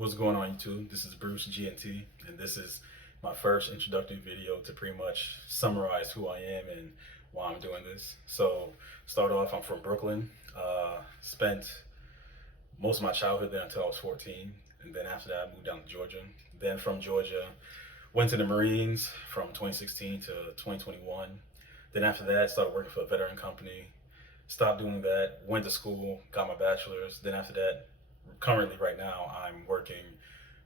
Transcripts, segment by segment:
What's going on YouTube? This is Bruce GNT, and this is my first introductory video to pretty much summarize who I am and why I'm doing this. So, start off, I'm from Brooklyn. Spent most of my childhood there until I was 14, and then after that I moved down to Georgia. Then from Georgia, went to the Marines from 2016 to 2021. Then after that, started working for a veteran company. Stopped doing that, went to school, got my bachelor's. Then after that, currently right now, I'm working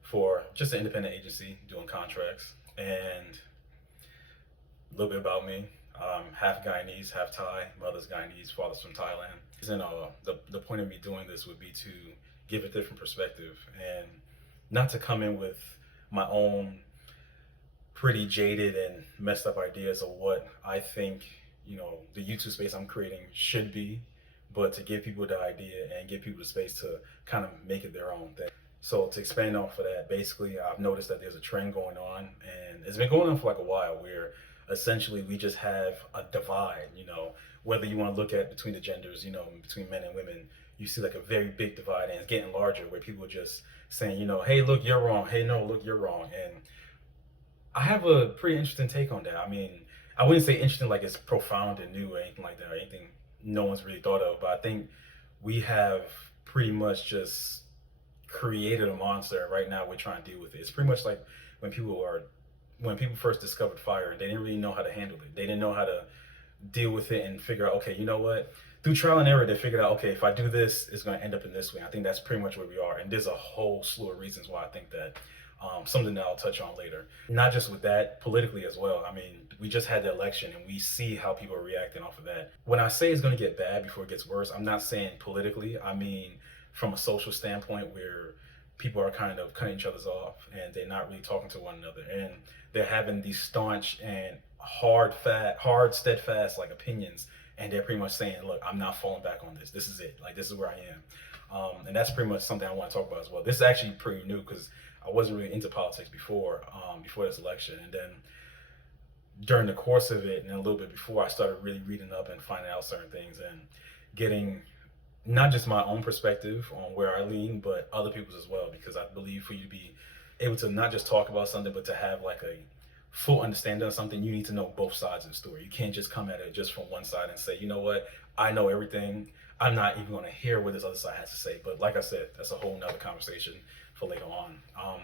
for just an independent agency doing contracts. And a little bit about me. Half Guyanese, half Thai, mother's Guyanese, father's from Thailand. And the point of me doing this would be to give a different perspective and not to come in with my own pretty jaded and messed up ideas of what I think, the YouTube space I'm creating should be, but to give people the idea and give people the space to kind of make it their own thing. So to expand off of that, basically I've noticed that there's a trend going on, and it's been going on for like a while, where essentially we just have a divide, whether you want to look at between the genders, between men and women, you see like a very big divide, and it's getting larger, where people are just saying, hey, look, you're wrong. Hey, no, look, you're wrong. And I have a pretty interesting take on that. I mean, I wouldn't say interesting like it's profound and new or anything like that, or anything no one's really thought of, but I think we have pretty much just created a monster, and right now we're trying to deal with it. It's pretty much like when people first discovered fire, they didn't really know how to handle it. They didn't know how to deal with it and figure out, okay, you know what? Through trial and error, they figured out, okay, if I do this, it's going to end up in this way. I think that's pretty much where we are, and there's a whole slew of reasons why I think that. Something that I'll touch on later. Not just with that, politically as well. I mean, we just had the election, and we see how people are reacting off of that. When I say it's going to get bad before it gets worse, I'm not saying politically. I mean, from a social standpoint, where people are kind of cutting each other's off and they're not really talking to one another, and they're having these staunch and hard, steadfast like opinions, and they're pretty much saying, look, I'm not falling back on this. This is it. Like, this is where I am. And that's pretty much something I want to talk about as well. This is actually pretty new, because I wasn't really into politics before this election. And then during the course of it, and a little bit before, I started really reading up and finding out certain things and getting not just my own perspective on where I lean, but other people's as well. Because I believe for you to be able to not just talk about something, but to have like a full understanding of something, you need to know both sides of the story. You can't just come at it just from one side and say, you know what, I know everything. I'm not even going to hear what this other side has to say. But like I said, that's a whole nother conversation for later on.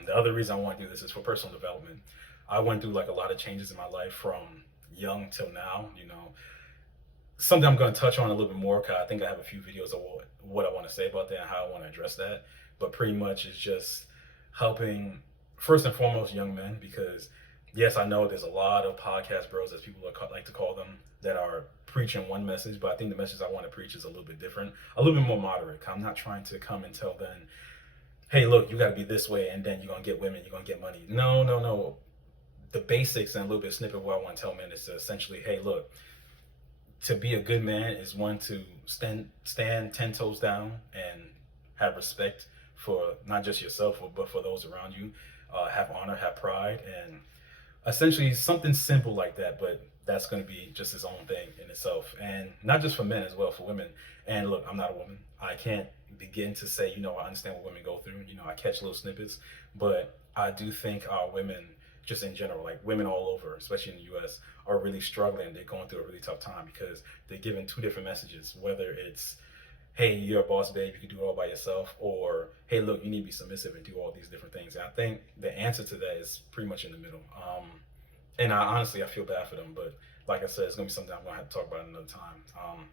The other reason I want to do this is for personal development. I went through like a lot of changes in my life from young till now. Something I'm going to touch on a little bit more, because I think I have a few videos of what I want to say about that and how I want to address that. But pretty much it's just helping, first and foremost, young men, because yes, I know there's a lot of podcast bros, as people like to call them, that are preaching one message, but I think the message I want to preach is a little bit different, a little bit more moderate. I'm not trying to come and tell them, hey, look, you got to be this way, and then you're going to get women, you're going to get money. No. The basics and a little bit of snippet of what I want to tell men is to essentially, hey, look, to be a good man is one to stand 10 toes down and have respect for not just yourself, but for those around you. Have honor, have pride, and essentially something simple like that, but that's going to be just its own thing in itself. And not just for men as well, for women. And look, I'm not a woman. I can't begin to say, I understand what women go through. I catch little snippets, but I do think our women, just in general, like women all over, especially in the US, are really struggling. They're going through a really tough time because they're given two different messages, whether it's, hey, you're a boss babe, you can do it all by yourself, or hey, look, you need to be submissive and do all these different things. And I think the answer to that is pretty much in the middle. And I feel bad for them, but like I said, it's gonna be something I'm gonna have to talk about another time.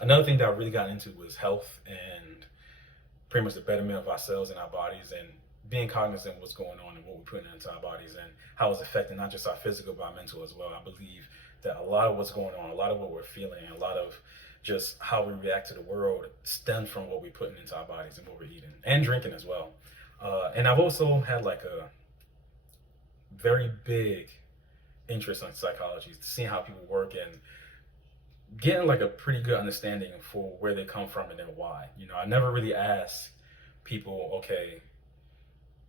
Another thing that I really got into was health and pretty much the betterment of ourselves and our bodies, and being cognizant of what's going on and what we're putting into our bodies and how it's affecting not just our physical, but our mental as well. I believe that a lot of what's going on, a lot of what we're feeling, a lot of just how we react to the world stems from what we're putting into our bodies and what we're eating and drinking as well. And I've also had like a very big interest in psychology, seeing how people work and getting like a pretty good understanding for where they come from and then why. I never really ask people, okay,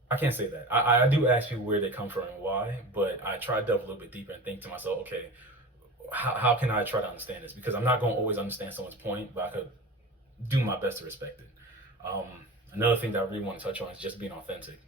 I can't say that. I do ask people where they come from and why, but I try to delve a little bit deeper and think to myself, okay, how can I try to understand this? Because I'm not going to always understand someone's point, but I could do my best to respect it. Another thing that I really want to touch on is just being authentic.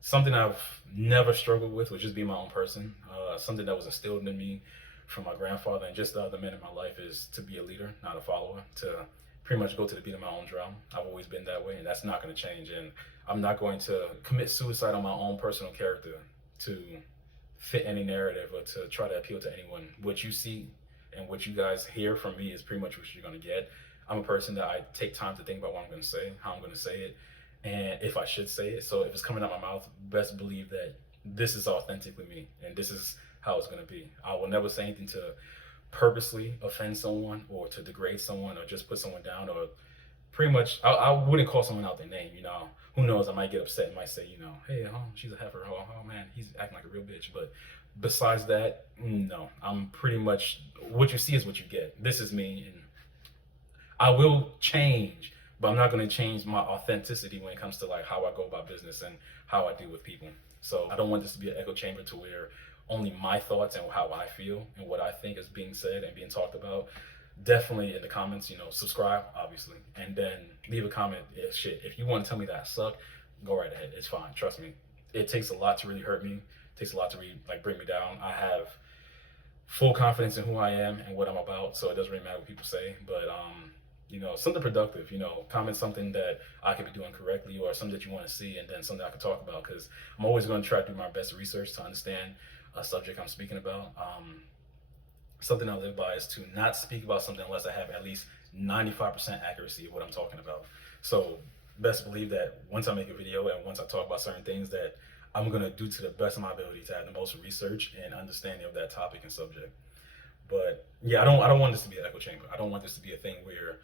Something I've never struggled with was just being my own person. Something that was instilled in me from my grandfather and just the other men in my life is to be a leader, not a follower, to pretty much go to the beat of my own drum. I've always been that way, and that's not going to change. And I'm not going to commit suicide on my own personal character to fit any narrative or to try to appeal to anyone. What you see and what you guys hear from me is pretty much what you're going to get. I'm a person that I take time to think about what I'm going to say, how I'm going to say it, and if I should say it. So if it's coming out my mouth, best believe that this is authentically me and this is how it's going to be. I will never say anything to purposely offend someone or to degrade someone or just put someone down, or pretty much I wouldn't call someone out their name. Who knows, I might get upset and might say, hey, she's a heifer, oh man, he's acting like a real bitch. But besides that, no, I'm pretty much, what you see is what you get. This is me, and I will change, but I'm not going to change my authenticity when it comes to like how I go about business and how I deal with people. So I don't want this to be an echo chamber to where only my thoughts and how I feel and what I think is being said and being talked about. Definitely in the comments, subscribe, obviously, and then leave a comment. If you want to tell me that I suck, go right ahead. It's fine. Trust me. It takes a lot to really hurt me. It takes a lot to really bring me down. I have full confidence in who I am and what I'm about, so it doesn't really matter what people say. But something productive. Comment something that I could be doing correctly, or something that you want to see, and then something I could talk about. Because I'm always going to try to do my best research to understand a subject I'm speaking about. Something I live by is to not speak about something unless I have at least 95% accuracy of what I'm talking about. So best believe that once I make a video and once I talk about certain things, that I'm gonna do to the best of my ability to have the most research and understanding of that topic and subject. But yeah, I don't want this to be an echo chamber. I don't want this to be a thing where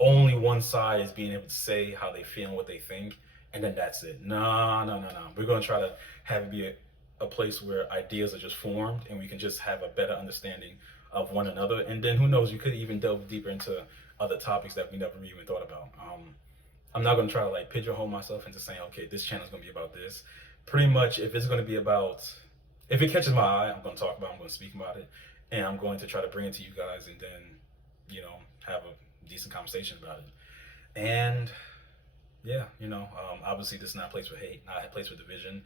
only one side is being able to say how they feel and what they think, and then that's it. No. We're gonna try to have it be a place where ideas are just formed and we can just have a better understanding of one another. And then who knows, you could even delve deeper into other topics that we never even thought about. I'm not going to try to pigeonhole myself into saying, okay, this channel is going to be about this. Pretty much, if it's going to be about, if it catches my eye, I'm going to talk about it, I'm going to speak about it, and I'm going to try to bring it to you guys, and then have a decent conversation about it. And yeah, obviously this is not a place for hate, not a place for division.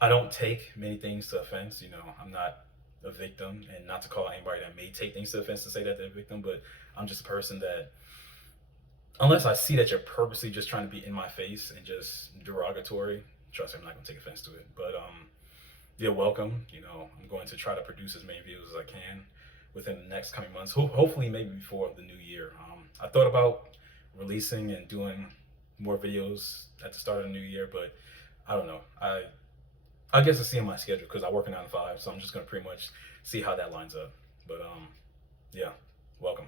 I don't take many things to offense. I'm not a victim, and not to call anybody that may take things to offense to say that they're a victim, but I'm just a person that, unless I see that you're purposely just trying to be in my face and just derogatory, trust me, I'm not going to take offense to it. But you're welcome. I'm going to try to produce as many videos as I can within the next coming months, hopefully maybe before the new year. I thought about releasing and doing more videos at the start of the new year, but I don't know. I guess it's in my schedule because I work a 9 to 5, so I'm just gonna pretty much see how that lines up. But yeah, welcome.